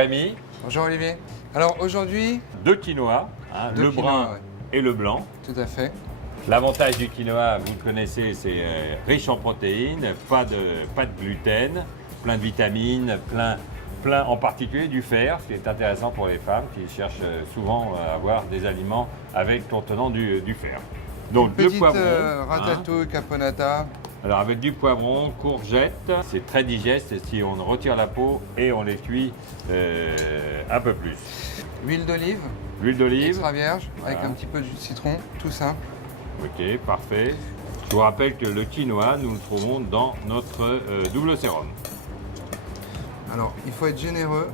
Rémi, Bonjour Olivier. Alors aujourd'hui, deux quinoa, hein, Deux le quinoa, brun ouais. et le blanc. tout à fait. L'avantage du quinoa, vous le connaissez, c'est riche en protéines, pas de gluten, plein de vitamines, plein en particulier du fer, ce qui est intéressant pour les femmes qui cherchent souvent à avoir des aliments avec contenant du fer. Donc Une le petite poivron, ratatouille caponata. alors avec du poivron, courgette, c'est très digeste si on retire la peau et on les cuit un peu plus. Huile d'olive, L'huile d'olive, extra vierge, avec Voilà. un petit peu de jus de citron, tout simple. ok, parfait. Je vous rappelle que le quinoa, nous le trouvons dans notre double sérum. Alors il faut être généreux,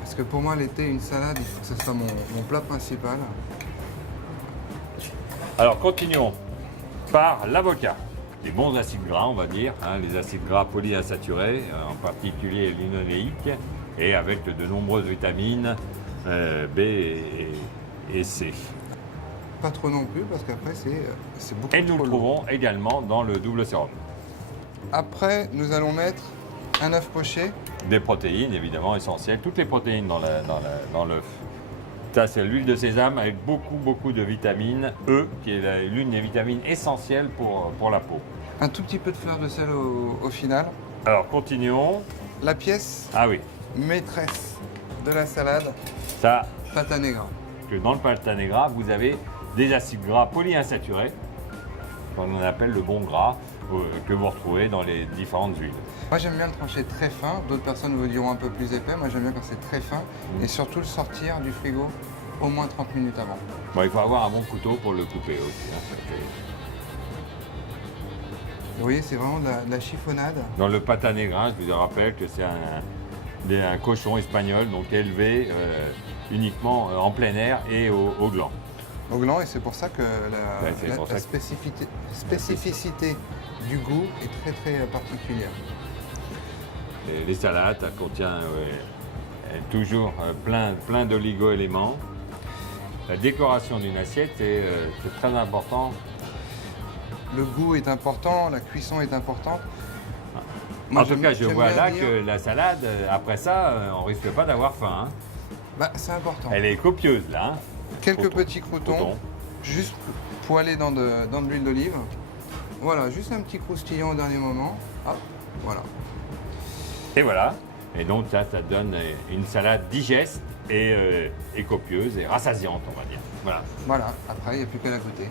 parce que pour moi l'été, une salade, il faut que ce soit mon plat principal. Alors continuons par l'avocat. Des bons acides gras, on va dire, hein, les acides gras polyinsaturés, en particulier linoléiques, et avec de nombreuses vitamines B et C. Pas trop non plus, parce qu'après c'est beaucoup Et nous trop le lourd. trouvons également dans le double sérum. Après, nous allons mettre un œuf poché. Des protéines évidemment essentielles, toutes les protéines dans l'œuf. Ça c'est l'huile de sésame avec beaucoup de vitamine E, qui est l'une des vitamines essentielles pour la peau. Un tout petit peu de fleur de sel au final. Alors continuons. La pièce Ah oui, maîtresse de la salade, ça, pata negra. que dans le pata negra, vous avez des acides gras polyinsaturés, qu'on appelle le bon gras, que vous retrouvez dans les différentes huiles. Moi j'aime bien le trancher très fin, d'autres personnes vous diront un peu plus épais, moi j'aime bien quand c'est très fin et surtout le sortir du frigo au moins 30 minutes avant. Bon, il faut avoir un bon couteau pour le couper aussi. Hein. Vous voyez, c'est vraiment de la chiffonnade. Dans le pata negra, je vous rappelle que c'est un cochon espagnol, donc élevé uniquement en plein air et au gland. Au gland, et c'est pour ça que c'est la pour ça que- spécificité du goût est très particulière. Les salades, ça contient toujours plein d'oligo-éléments. La décoration d'une assiette, c'est très important. Le goût est important, la cuisson est importante. En tout cas, je j'aime vois bien là dire- que la salade, après ça, on risque pas d'avoir faim. Hein. Bah, c'est important. Elle est copieuse là. Hein. Quelques Croutons. petits croutons, juste poêlés dans de l'huile d'olive. Voilà, juste un petit croustillant au dernier moment. Hop, voilà. Et voilà. Et donc ça donne une salade digeste et copieuse et rassasiante, on va dire. Voilà. Voilà, après, il n'y a plus qu'à la côté.